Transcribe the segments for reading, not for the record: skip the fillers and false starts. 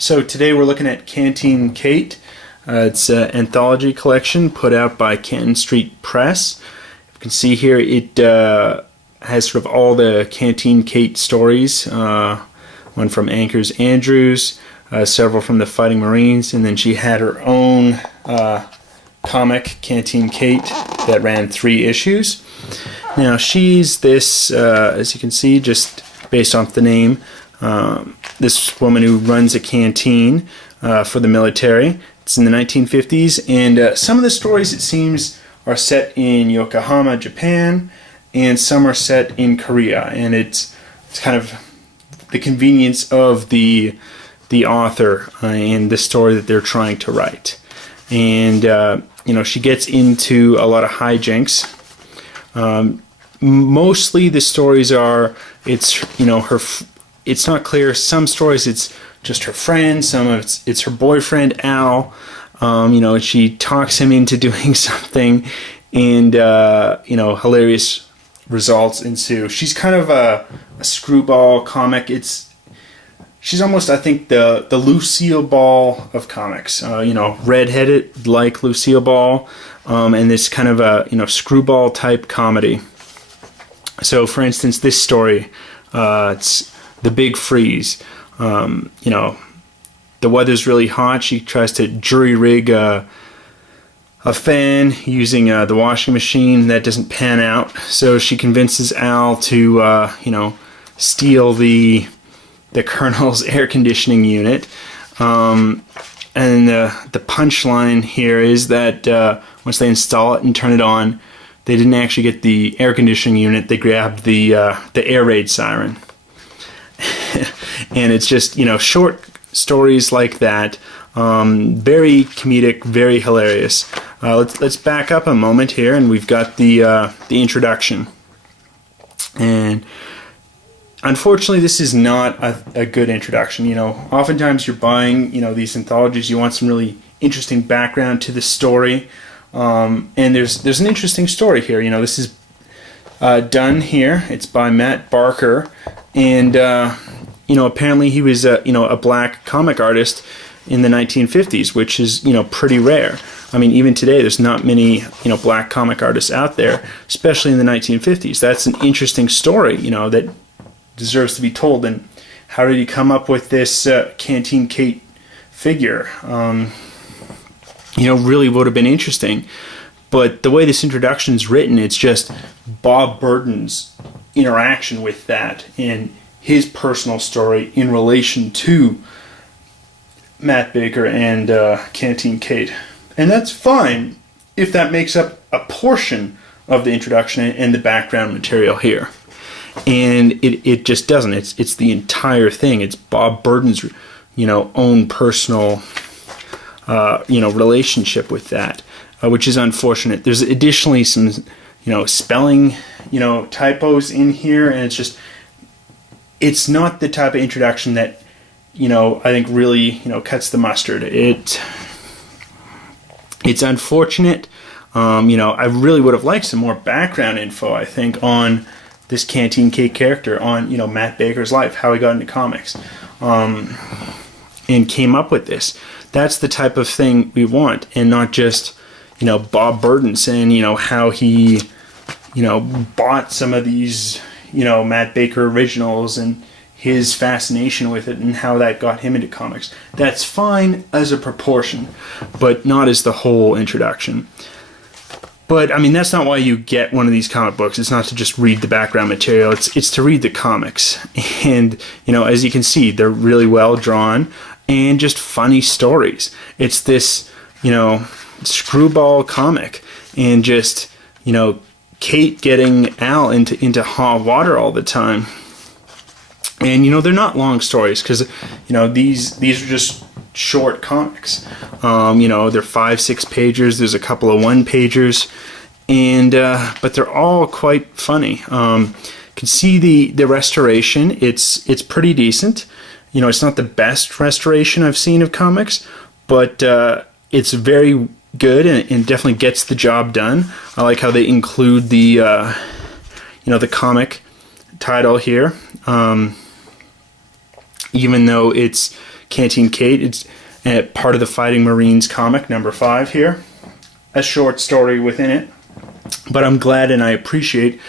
So today we're looking at Canteen Kate. It's an anthology collection put out by Canton Street Press. You can see here it has sort of all the Canteen Kate stories. One from Anchors Andrews, several from the Fighting Marines, and then she had her own comic, Canteen Kate, that ran 3 issues. Now she's this, as you can see, just based off the name, this woman who runs a canteen for the military. It's in the 1950s, and some of the stories, it seems, are set in Yokohama, Japan, and some are set in Korea. And it's kind of the convenience of the author and the story that they're trying to write. And she gets into a lot of hijinks. Mostly the stories are, it's not clear. Some stories it's just her friend, some of it's her boyfriend Al. She talks him into doing something, and hilarious results ensue. She's kind of a screwball comic. She's almost, I think, the Lucille Ball of comics. Redheaded like Lucille Ball, and this kind of a screwball type comedy. So, for instance, this story, it's the big freeze. The weather's really hot. She tries to jury rig a fan using the washing machine. That doesn't pan out. So she convinces Al to, steal the colonel's air conditioning unit. And the punchline here is that once they install it and turn it on, they didn't actually get the air conditioning unit. They grabbed the air raid siren. And it's just, short stories like that. Very comedic, very hilarious. Let's back up a moment here, and we've got the introduction. And unfortunately, this is not a good introduction. Oftentimes you're buying, these anthologies, you want some really interesting background to the story. And there's an interesting story here. This is done here. It's by Matt Barker, and apparently he was a black comic artist in the 1950s, which is pretty rare. I mean, even today there's not many black comic artists out there, especially in the 1950s. That's an interesting story, that deserves to be told. And how did he come up with this Canteen Kate figure? Really would have been interesting. But the way this introduction is written, it's just Bob Burton's interaction with that and his personal story in relation to Matt Baker and Canteen Kate. And that's fine if that makes up a portion of the introduction and the background material here. And it just doesn't. It's the entire thing. It's Bob Burton's own personal relationship with that, which is unfortunate. There's additionally some spelling typos in here, and it's not the type of introduction that I think really cuts the mustard. It's unfortunate. I really would have liked some more background info, I think, on this Canteen Kate character, on Matt Baker's life, how he got into comics, and came up with this. That's the type of thing we want, and not just Bob Burton saying how he bought some of these Matt Baker originals and his fascination with it and how that got him into comics. That's fine as a proportion, but not as the whole introduction. But I mean, that's not why you get one of these comic books. It's not to just read the background material. It's to read the comics. And as you can see, they're really well drawn and just funny stories. It's this screwball comic, and just Kate getting Al into hot water all the time. And they're not long stories, because these are just short comics. They're 5-6 pagers. There's a couple of 1-pagers, and but they're all quite funny. You can see the restoration. It's pretty decent. It's not the best restoration I've seen of comics, but it's very good, and definitely gets the job done. I like how they include the the comic title here, even though it's Canteen Kate. It's part of the Fighting Marines comic, number 5 here. A short story within it. But I'm glad and I appreciate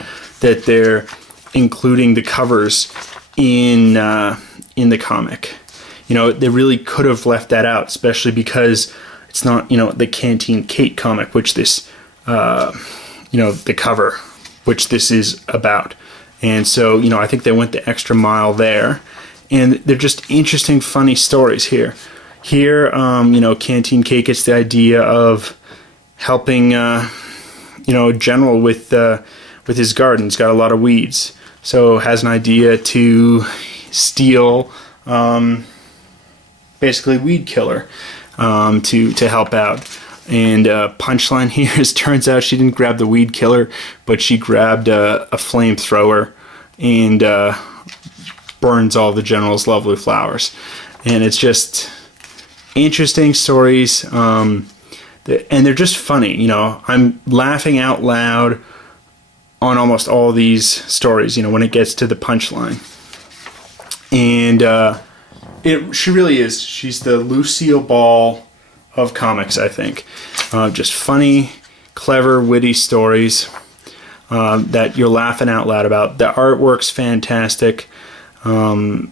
that they're including the covers in the comic. You know, they really could have left that out, especially because it's not, you know, the Canteen Kate comic, which this, you know, the cover, which this is about. And so, you know, I think they went the extra mile there. And they're just interesting, funny stories here. Here, you know, Canteen Kate gets the idea of helping, you know, a general with his garden. He's got a lot of weeds. So has an idea to steal, basically weed killer, to help out. And punchline here is, turns out she didn't grab the weed killer, but she grabbed a flamethrower and burns all the general's lovely flowers. And it's just interesting stories, and they're just funny. You know, I'm laughing out loud on almost all these stories, you know, when it gets to the punchline. And she really is. She's the Lucille Ball of comics, I think. Just funny, clever, witty stories that you're laughing out loud about. The artwork's fantastic. And,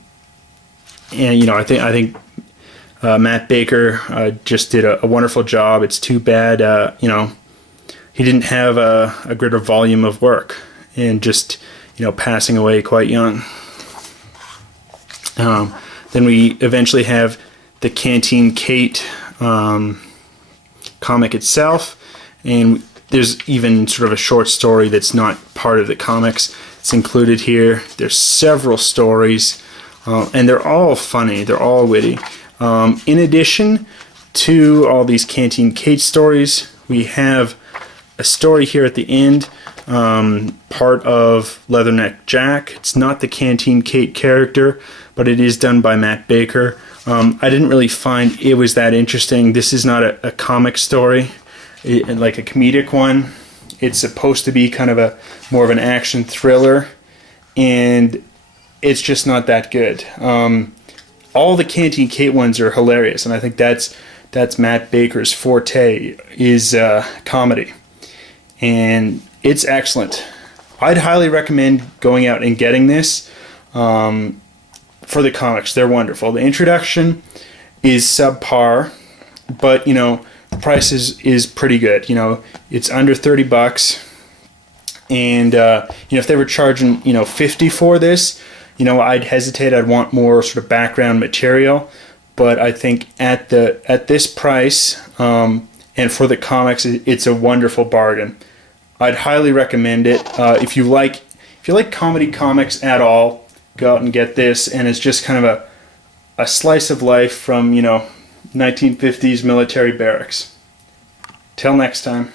you know, I think Matt Baker just did a wonderful job. It's too bad, you know, he didn't have a greater volume of work, and just, you know, passing away quite young. Then we eventually have the Canteen Kate comic itself, and there's even sort of a short story that's not part of the comics. It's included here. There's several stories, and they're all funny. They're all witty. In addition to all these Canteen Kate stories, we have a story here at the end, part of Leatherneck Jack. It's not the Canteen Kate character, but it is done by Matt Baker. I didn't really find it was that interesting. This is not a comic story, like a comedic one. It's supposed to be kind of more of an action thriller, and it's just not that good. All the Canteen Kate ones are hilarious, and I think that's Matt Baker's forte, is comedy. And it's excellent. I'd highly recommend going out and getting this for the comics. They're wonderful. The introduction is subpar, but, you know, the price is pretty good. You know, it's under $30, and you know, if they were charging, you know, $50 for this, you know, I'd hesitate. I'd want more sort of background material. But I think at this price, and for the comics, it's a wonderful bargain. I'd highly recommend it. If you like comedy comics at all, go out and get this. And it's just kind of a slice of life from, you know, 1950s military barracks. Till next time.